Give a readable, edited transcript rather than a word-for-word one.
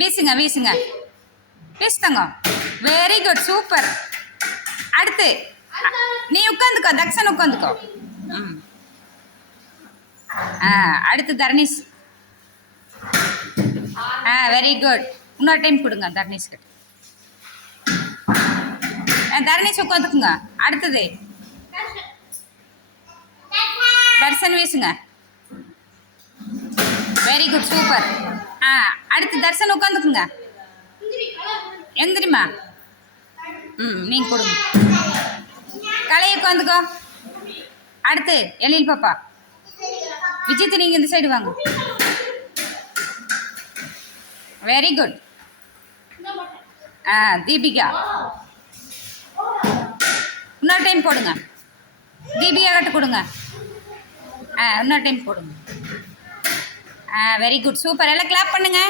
வீசுங்க வீசுங்க வீசுங்க. Very good, super. அடுத்து நீ உட்காந்துக்கோ, தக்ஷன் உட்காந்துக்கோ. ம். அடுத்து தர்ணீஷ். Very good. இன்னொரு டைம் கொடுங்க தர்ணீஷ்க்கு. தர்ணீஷ் உட்காந்துக்குங்க. அடுத்தது தர்ஷன் வீசுங்க. Very good, super. அடுத்து தர்ஷன் உட்காந்துக்குங்க. எந்திரிமா. நீங்கள் கொடுங்க. கலையை உட்காந்துக்கோ. அடுத்து எழில் பாப்பா. விஜித் நீங்கள் இந்த சைடு வாங்க. Very good. தீபிகா இன்னொரு டைம் போடுங்க. தீபிகா கிட்ட கொடுங்க. இன்னொரு டைம் போடுங்க. Very good, super. எல்லாம் கிளாப் பண்ணுங்க.